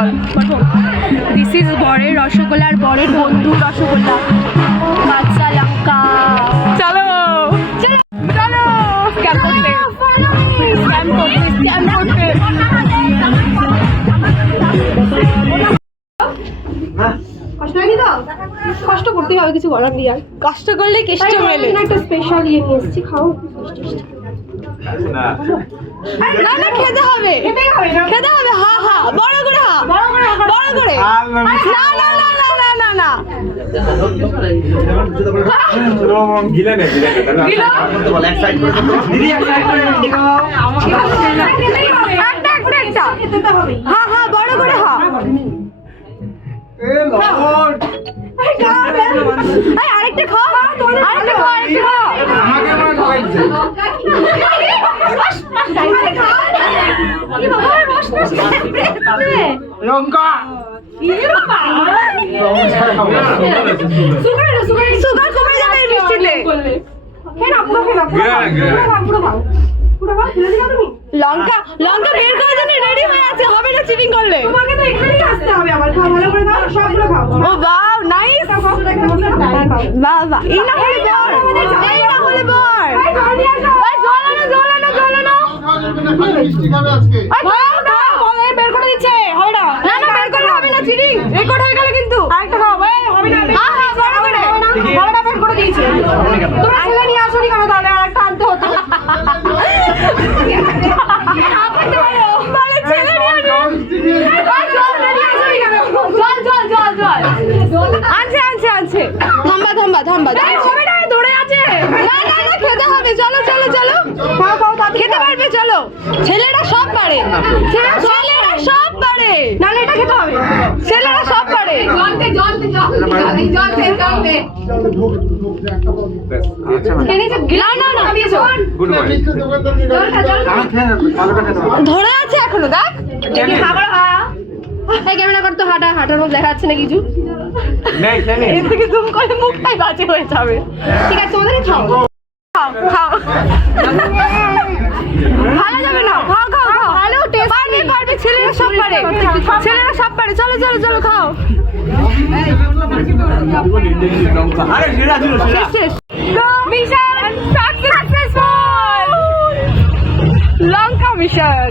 বল প্রথম। This is বরের রসগোল্লা আর বরের বন্ধু রসগোল্লা। কাঁচা লঙ্কা। চলো চলো স্ক্যাম করতে, স্ক্যাম করতে, স্ক্যাম করতে। কষ্ট হয়নি তো? কষ্ট করতেই হবে, কিছু করার নেই। আর কষ্ট করলে কেষ্ট মেলে। একটা স্পেশাল ইয়ে নিয়ে এসেছি, খাও। না না খেতে হবে, খেতে হবে। হা হা বড় করে, হা বড় করে। না না না না না না না গিলা নে গিলা বল এক সাইড করে দাও দিদি, এক সাইড করে দাও আমাকে একটা খেতে হবে। হা হা বড় করে, হা। এ লবণ আরেকটা খাও, আরেকটা খাও, আরেকটা খাও। আমাকে মনে খাইছে লঙ্কা সুগার কমে যাবে এই মিষ্টিতে। লঙ্কা লঙ্কা বের করে জন্য রেডি হয়ে আছে, হবে না চিটিং করলে। তোমাকে তো এখানেই আসতে হবে আমার। খাও ভালো করে, দাও সবগুলো খাও। ও ওয়াও নাইস, বাহ বাহ। এই না হলে বর, এই না হলে বর। জল আনো। মিষ্টি খাবে আজকে বলে বের করে দিচ্ছে, হবে না। না না বের করলে হবে না, চিটিং রেকর্ড হয়ে গেল কিন্তু। আরেকটা খাও, হবে না। হ্যাঁ হ্যাঁ বড় করে, বড়টা বের করে দিয়েছে। তোমরা ছেলে নিয়ে আসোনি কেন তাহলে? আরেকটা আনতে হতো। আনছে। থাম্বা। হবে না, ধরে আছে। না খেতে হবে। চলো খেতে পারবে, চলো। ছেলেরা সব পারে, ছেলেরা সব পারে। না এটা খেতে হবে, ছেলেরা সব পারে। ধরে আছে এখনো, দেখ। ক্যামেরা করতো, হাঁটার মধ্যে দেখা যাচ্ছে না কিছু। এর থেকে জুম করে মুখটাই বাজে হয়ে যাবে। ঠিক আছে তোমাদের খাও। ভালো যাবে না, খাও ভালো টেস্ট পারবে। ছেলেরা সব পারে, চলো খাও। আরে সেরা ছিল শেষ। মিশন সাকসেসফুল, লঙ্কা মিশন।